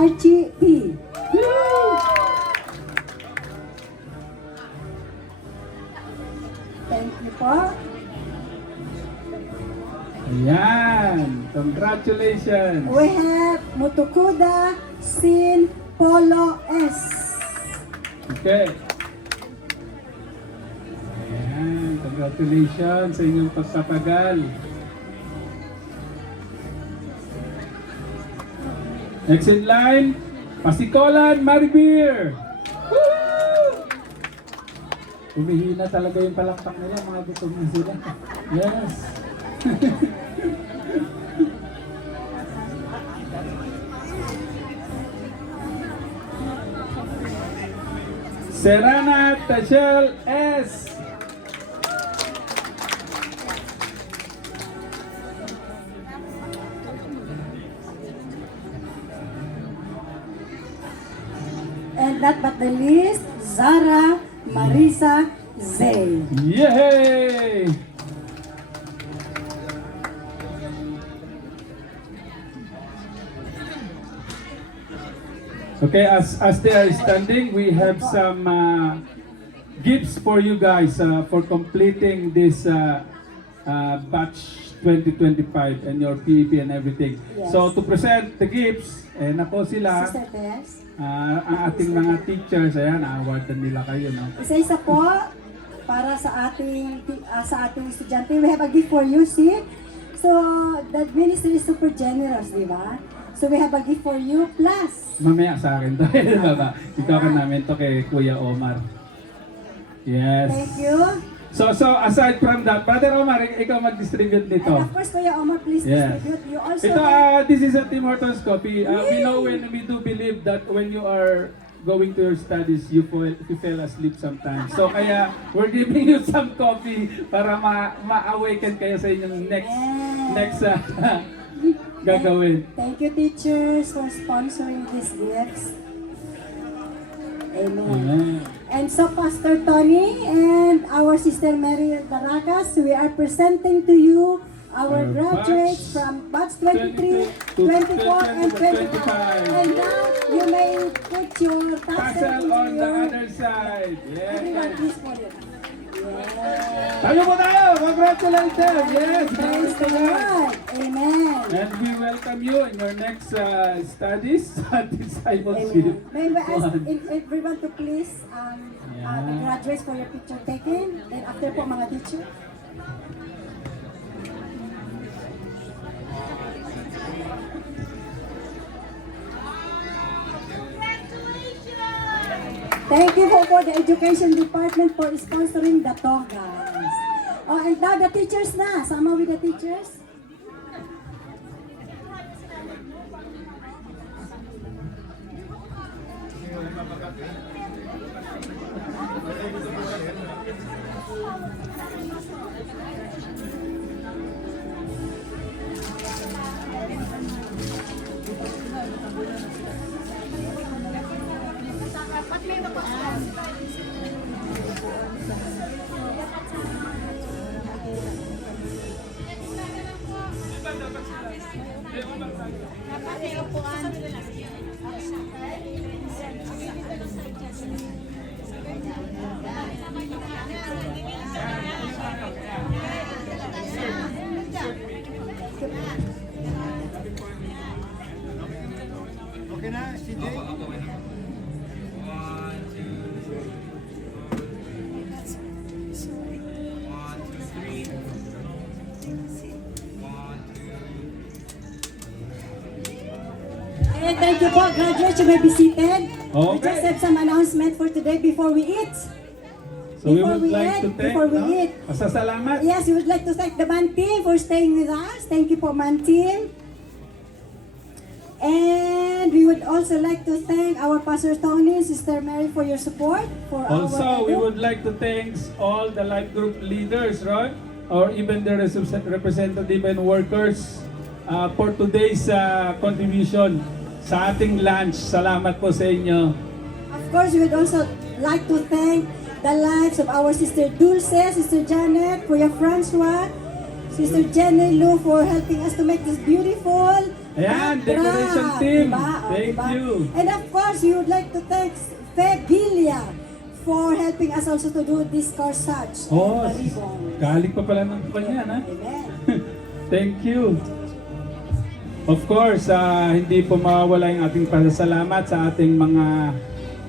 Archie P. Thank you po. Ayan. Congratulations. We have Mutukuda Sin Polo S. Okay. Ayan. Congratulations sa inyong pagpapagal. Next in line, Pasikolan Maribir. Woo! Humihina talaga yung palakpak nila, mga gutom na sila. Yes. Serana Tachel S. And last but the least, Zara Marisa Zay. Yay! Okay, as they are standing, we have some gifts for you guys for completing this batch 2025 and your PEP and everything. Yes. So to present the gifts, na po sila, Sister Tess. ang ating mga teachers, ayan, awardan nila kayo, no? Isa-isa po para sa ating estudyante. We have a gift for you, see? So, the ministry is super generous, di ba? So, we have a gift for you, plus. Mamaya sa akin to. Ito ka namin to kay Kuya Omar. Yes. Thank you. So aside from that, Brother Omar, ikaw mag-distribute nito. And of course, Kuya Omar, please Yes. distribute. You also Ito, have... this is a Tim Hortons coffee. We know when we do believe that when you are going to your studies, you fell asleep sometimes. So kaya, we're giving you some coffee para ma-awaken kayo sa inyong next gagawin. Thank you, teachers, for sponsoring these gifts. Amen. Amen. And so, Pastor Tony and our Sister Mary Daracas, we are presenting to you our Our graduates batch from batch 23, 22 24, and 25. 25. And now, you may put your tassel Tassel into on the your... other side. Everyone, Yes. please put it. Yes. Tayo po tayo! Congratulations! Yes! Praise the Lord. Amen. And we welcome you in your next studies at discipleship. Amen. May we ask One. everyone to please the graduates for your picture taken. Then after po mga teacher. Thank you for the Education Department for sponsoring the talk, guys. Oh, and now the teachers na. Sama with the teachers. Okay na, CJ? And thank you po, graduates. You may be seated. We Okay. just have some announcement for today before we eat. So we Before would we like eat, to thank, before we no? eat. Pasasalamat. Yes, we would like to thank the MAN team for staying with us. Thank you po, MAN team. And we would also like to thank our Pastor Tony, Sister Mary for your support for Also, our we would like to thank all the life group leaders, right? Or even the representative and workers for today's contribution sa ating lunch. Salamat po sa inyo. Of course, we would also like to thank the lives of our Sister Dulce, Sister Janet, Kuya Francois, Sister Jenny Lou for helping us to make this beautiful Ayan, At decoration Brad, team. diba? Oh, Thank diba? you. And of course, we would like to thank Febilia for helping us also to do this corsage Oh, and the ribbon. galing pa pala ng kanya, ha? Amen. Thank you. Of course, hindi po mawawala yung ating pasasalamat sa ating mga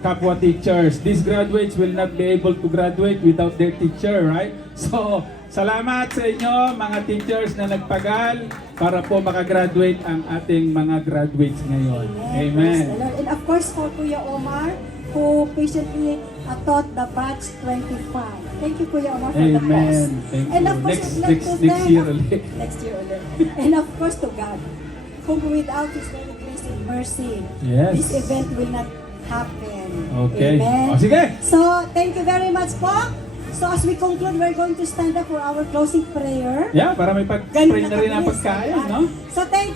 kapwa teachers. These graduates will not be able to graduate without their teacher, right? So, salamat sa inyo mga teachers na nagpagal para po makagraduate ang ating mga graduates ngayon. Praise Amen. the Lord. And of course, for Kuya Omar, who patiently taught the batch 25. Thank you, Kuya Omar, for the post. Amen. Thank And you. of course, Next- we'd like next- to next thank- year ulit. Next year ulit. And of course, to God, whom without His very grace and mercy, Yes. this event will not happen. Okay. Amen. O, sige. So, thank you very much po. So, as we conclude, we're going to stand up for our closing prayer. Yeah, para may pag-spray na rin ang kabilis, pagkain, diba? no? So, thank